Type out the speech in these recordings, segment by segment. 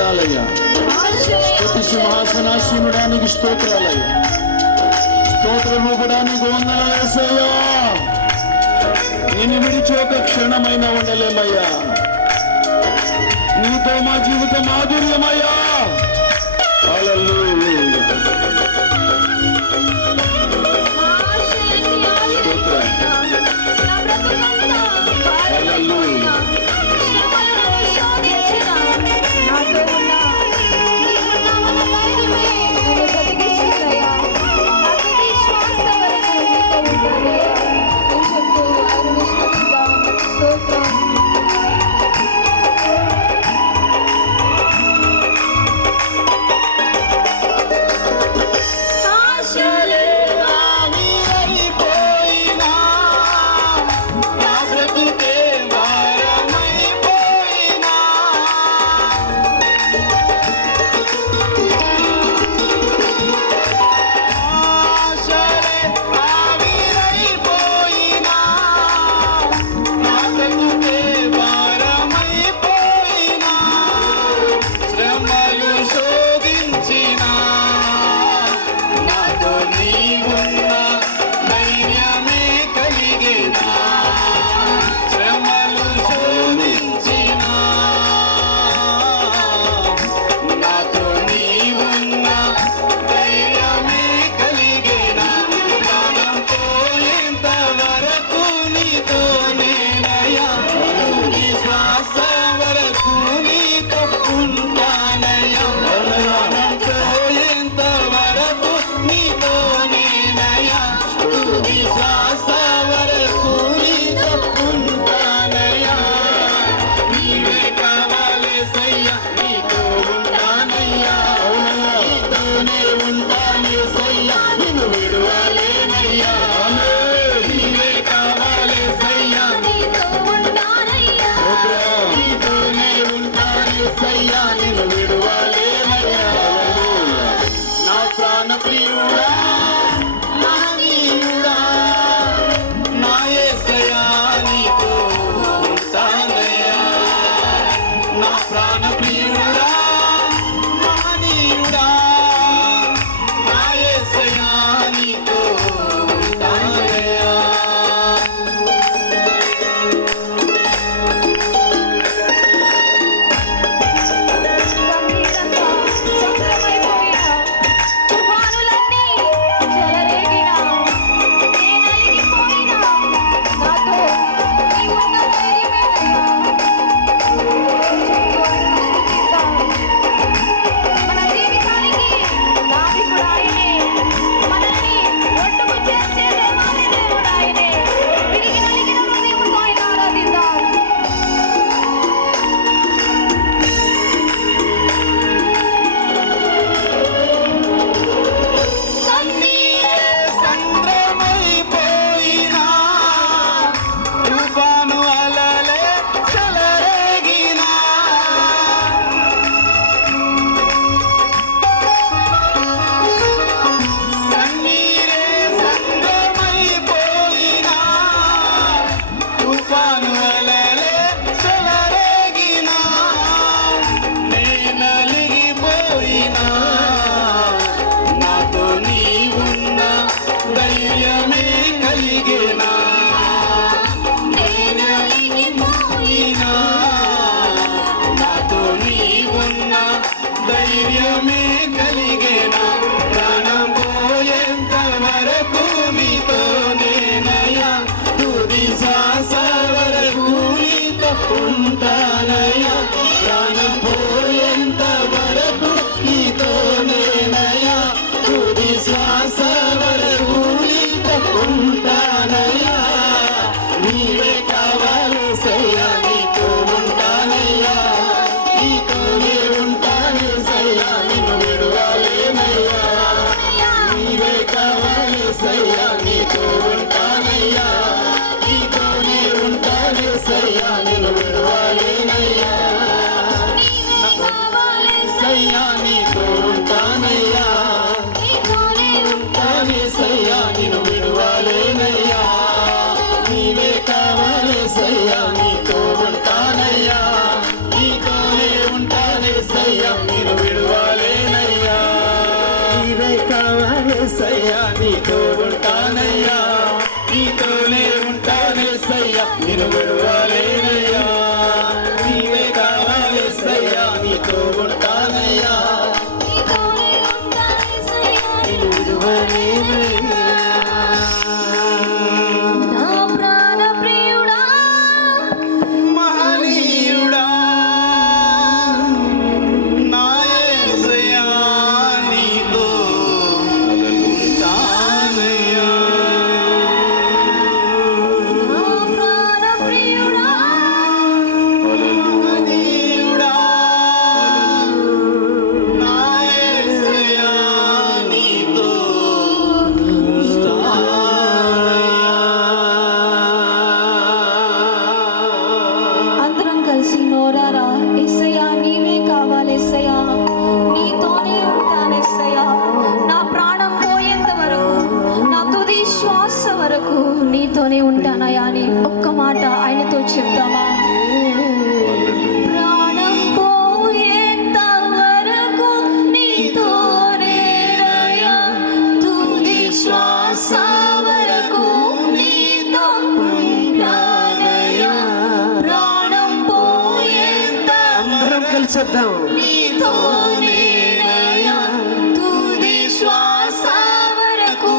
వందనాలయ్యా. స్తుతి సింహాసనాసీనుడానికి స్తోత్రాలయ్యా. స్తోత్రం ఇవ్వడానికి వందనాలు యేసయ్యా. నిన్ను విడిచి ఒక క్షణమైనా ఉండలేమయ్యా. నీతో మా జీవిత మాధుర్యమయ్యా. హల్లెలూయా. యేసయ్యా నిన్ను విడువలేనయ్యా నీవే కావాలి యేసయ్యా నీతో ఉంటానయ్యా నీతోనే ఉంటానేసయ్యా నిన్ను విడువలేనయ్యా నీవే కావాలి యేసయ్యా నీతో ఉంటానయ్యా నా ప్రాణ ప్రియుడా మహనీయుడా నా యేసయ్యా నీతో ఉంటానయ్యా నా ప్రాణ ప్రియుడా మహనీయుడా నా యేసయ్యా నీతో అందరం కలిసి నోరారా యేసయ్యా నీవే కావాలి యేసయ్యా నీతోనే ఉంటాను యేసయ్యా నా ప్రాణం పోయేంత వరకు నా తుది శ్వాస వరకు నీతోనే ఉంటానయ్యా అని ఒక్క మాట ఆయనతో చెప్తామా ప్రాణం పోయేంత వరకు నీతోనేనయ్యా తుది శ్వాస వరకు నీతో ఉంటానయ్యా ప్రాణం పోయేంత అందరం కలిసి వద్దాం నీతోనేనయ్యా తుది శ్వాస వరకు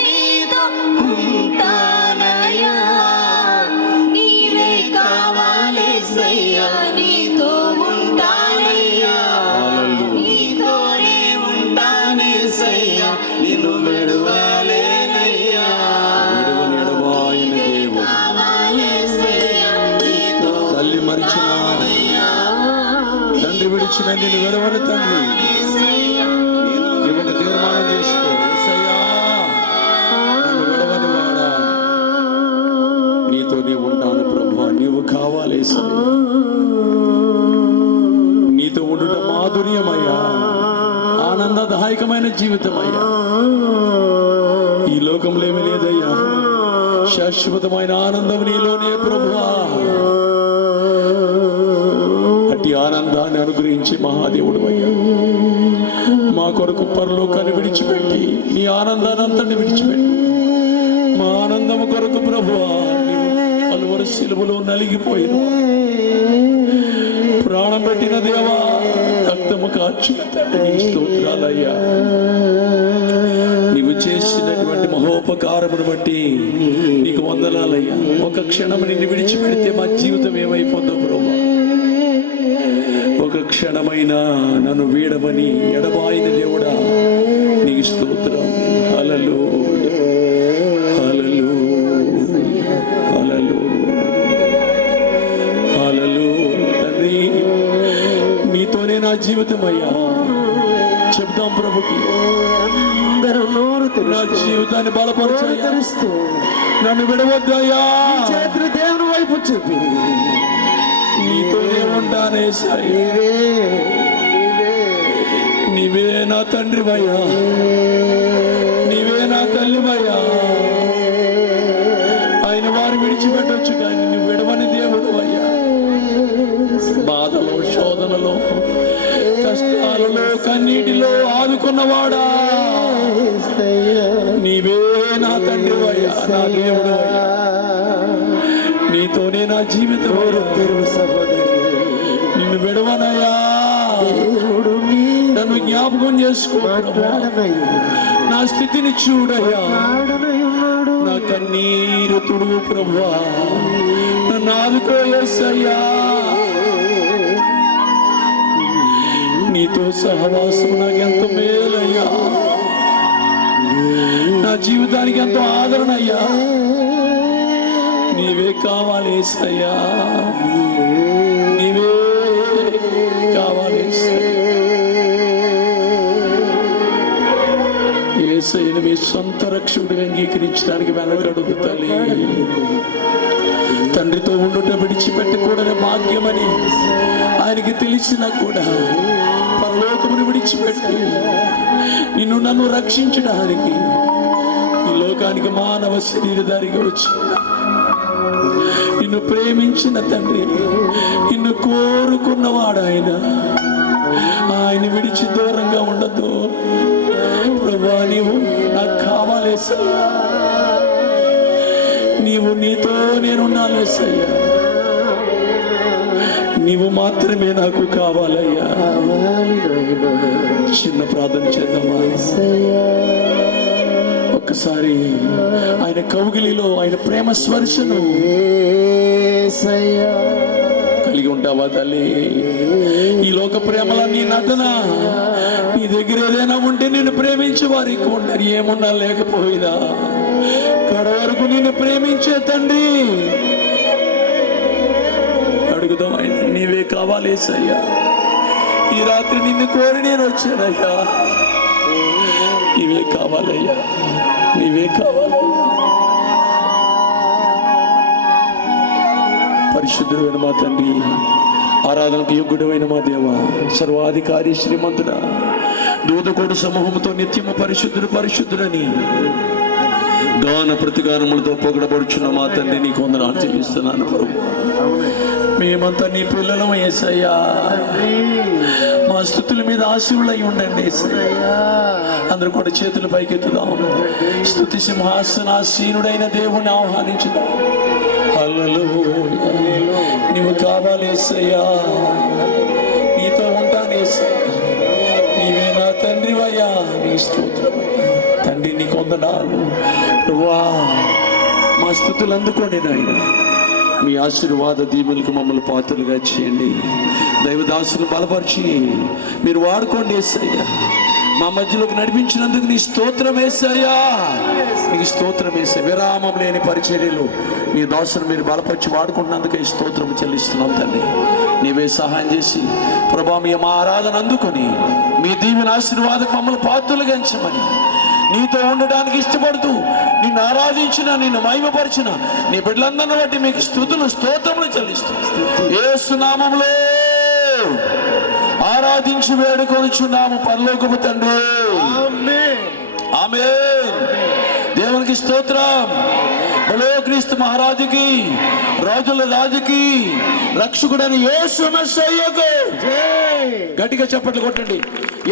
నీతో ఉంటానయ్యా నీవే కావాలి యేసయ్యా నీతో ఉంటానయ్యా నీతోనే ఉంటానేసయ్యా నిన్ను విడువలేనయ్యా విడువని ఎడబాయని దేవుడు కావాలి యేసయ్యా నీతో తల్లి మరిచిన తండ్రి విడిచిన నిన్ను విడవని తండ్రి ఇవ్వక తీర్మానం చేసుకో యేసయ్యా నన్ను విడవని వాడా నీతో నీవు ఉంటాను ప్రభువా నీవు కావాలి యేసయ్యా నీతో ఉండుట మాధుర్యమయ్యా ఆనందదాయకమైన జీవితమయ్యా ఈ లోకంలో ఏమీ లేదయ్యా శాశ్వతమైన ఆనందం నీలోనే ప్రభువా అట్టి ఆనందాన్ని అనుగ్రహించి మహాదేవుడు అయ్యా మా కొరకు పరలోకాన్ని విడిచిపెట్టి నీ ఆనందాన్ని అంతటి విడిచిపెట్టి మా ఆనందము కొరకు ప్రభువా నీవు పలువురు సిలువలో నలిగిపోయిన ప్రాణం పెట్టిన దేవా రక్తము కాచిన తండ్రి నీ స్తోత్రాలయ్యా నీవు చేసినటువంటి మహోపకారమును బట్టి నీకు వందనాలయ్యా ఒక క్షణం నిన్ను విడిచిపెడితే మా జీవితం ఏమైపోతుందో ప్రభా ఒక క్షణమైనా నన్ను వీడమని ఎడబాయిన దేవుడా నీకు స్తోత్రం హల్లెలూయా హల్లెలూయా హల్లెలూయా హల్లెలూయా తండ్రి నీతోనే నా జీవితం అయ్యా చెప్దాం ప్రభుకి అందరం నోరు నా జీవితాన్ని బలపరచయ్యా తెరుస్తూ నన్ను విడవద్దయ్యా చేతులు దేవుని వైపు చూపి నీతోనే ఉంటానే సాయి నీవే నా తండ్రివయ్యా నీవే నా తల్లివయ్యా ఆయన వారు విడిచిపెట్టొచ్చు కానీ నువ్వు విడవని దేవుడు అయ్యా బాధలో శోధనలో కష్టాలలో కన్నీటిలో ఆదుకున్నవాడా నీవే నా తండ్రివయ్యా నా దేవుడు అయ్యా నీతోనే నా జీవితం తెరువు సహోదరి నిన్ను విడవనయ్యా నన్ను జ్ఞాపకం చేసుకో మాట్లాడనయ్యా నా స్థితిని చూడయ్యా ఉన్నాడు నా కన్నీరు తుడువు ప్రభువా నన్ను ఆదుకో యేసయ్యా నీతో సహవాసం నాకు ఎంతో మేలయ్యా నా జీవితానికి ఎంతో ఆదరణ అయ్యా నీవే కావాలి యేసయ్యా నీవే కావాలి యేసయ్యను మీ సొంత రక్షకుడిగా అంగీకరించడానికి వెనకడుగు తల్లి తండ్రితో ఉండుట విడిచిపెట్టకూడని భాగ్యమని ఆయనకి తెలిసినా కూడా పరలోకమును విడిచిపెట్టి నిన్ను నన్ను రక్షించడానికి ఈ లోకానికి మానవ శరీరధారిగా వచ్చిన నిన్ను ప్రేమించిన తండ్రి నిన్ను కోరుకున్నవాడు ఆయన యేసయ్యా. నీవు నీతో నేనున్నాను యేసయ్యా. నీవు మాత్రమే నాకు కావాలయ్యా. చిన్న ప్రార్థన చేద్దామా? ఒక్కసారి ఆయన కౌగిలిలో ఆయన ప్రేమ స్పర్శను కలిగి ఉంటావా తల్లి? ఈ లోక ప్రేమలన్నీ నటన. నీ దగ్గర ఏదైనా ఉంటే నిన్ను ప్రేమించే వారికి ఉండరు, ఏమున్నా లేకపోయినా కడ వరకు నిన్ను ప్రేమించే తండ్రి అడుగుదాం. ఆయన నీవే కావాలి యేసయ్యా. ఈ రాత్రి నిన్ను కోరి నేను వచ్చానయ్యా. నీవే కావాలయ్యా, నీవే కావాలయ్యా. పరిశుద్ధుడైన మా తండ్రి, ఆరాధనకు యోగ్యుడైన మా దేవ, సర్వాధికారి శ్రీమంతుడ, దూతకోడు సమూహంతో నిత్యము పరిశుద్ధుడు పరిశుద్ధుడని గాన ప్రతిగానములతో పొగడబడుచున్న మా తండ్రి నీకు వందనాలు చెల్లిస్తున్నాను ప్రభు. మేమంతా నీ పిల్లలం యేసయ్యా. మా స్తుతుల మీద ఆశీర్వులై ఉండండి యేసయ్యా. అందరూ కూడా చేతుల పైకెత్తుదాం. స్తుతి సింహాసనాసీనుడైన దేవుణ్ణి ఆహ్వానించుదాం. హల్లెలూయా. నీవు కావాలి యేసయ్యా. నీతో ఉంటాను యేసయ్యా. నీవే నా తండ్రివయ్యా. నీ స్తోత్రం తండ్రి, నీకు వందనాలు ప్రభువా. మా స్తుతులు అందుకోండి నాయన. మీ ఆశీర్వాద దీవెనలకు మమ్మల్ని పాత్రలుగా చేయండి. దైవదాసును బలపరిచి మీరు వాడుకోండి యేసయ్యా. మా మధ్యలోకి నడిపించినందుకు నీ స్తోత్రం యేసయ్యా. నీకు స్తోత్రం యేసయ్యా. విరామం లేని పరిచర్యలు నీ దాసును మీరు బలపరిచి వాడుకుంటున్నందుకు ఈ స్తోత్రం చెల్లిస్తున్నాం తండ్రి. నీవే సహాయం చేసి ప్రభా మీ మా ఆరాధన అందుకొని మీ దీవెన ఆశీర్వాదకు మమ్మల్ని పాత్రలుగా ఎంచమని, నీతో ఉండడానికి ఇష్టపడుతూ నిన్ను ఆరాధించిన, నిన్ను మహిమపరిచిన నీ బిడ్డలందరిని బట్టి మీకు స్తుతులు స్తోత్రములు చెల్లిస్తూ యేసు నామములో ఆరాధించి వేడుకొనుచున్నాము పరలోకపు తండ్రి. ఆమేన్. దేవునికి స్తోత్రం. బలో క్రీస్తు మహారాజుకి, రాజుల రాజుకి, రక్షకుడని యేసు మెస్సయ్యకు గట్టిగా చప్పట్లు కొట్టండి.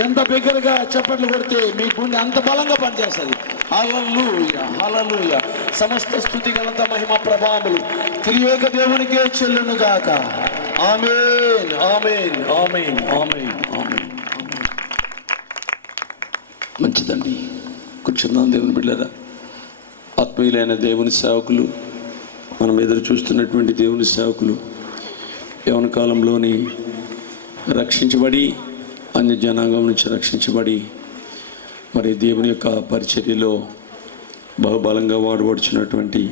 ఎంత బిగ్గరగా చప్పట్లు కొడితే మీ గుండె అంత బలంగా పనిచేస్తుంది. హల్లెలూయా, హల్లెలూయా. సమస్త స్తుతి ఘనత మహిమ ప్రభావములు త్రియేక దేవునికే చెల్లును గాక. ఆమేన్, ఆమేన్, ఆమేన్, ఆమేన్, ఆమేన్. మంచిదండి, కూర్చుందాం దేవుని బిడ్డలారా. ఆత్మీయులైన దేవుని సేవకులు, మనం ఎదురు చూస్తున్నటువంటి దేవుని సేవకులు యవ్వన కాలంలోని రక్షించబడి, అన్య జనాంగం నుంచి రక్షించబడి మరి దేవుని యొక్క పరిచర్యలో బహుబలంగా వాడబడుచున్నటువంటి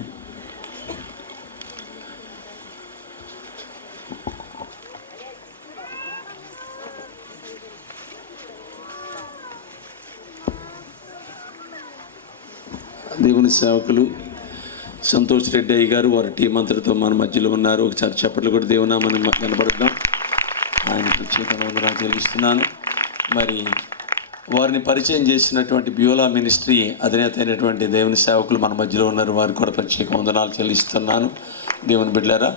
దేవుని సేవకులు సంతోష్ రెడ్డి అయ్య గారు, వారి టీం అంతటితో మన మధ్యలో ఉన్నారు. ఒకసారి చప్పట్లు కూడా దేవునామని కనబడుతున్నాం. ఆయన ప్రత్యేకంగా చెల్లిస్తున్నాను. మరి వారిని పరిచయం చేసినటువంటి బ్యూలా మినిస్ట్రీ అధినేత అయినటువంటి దేవుని సేవకులు మన మధ్యలో ఉన్నారు. వారికి కూడా ప్రత్యేక వందనాలు చెల్లిస్తున్నాను. దేవుని బిడ్డలారా,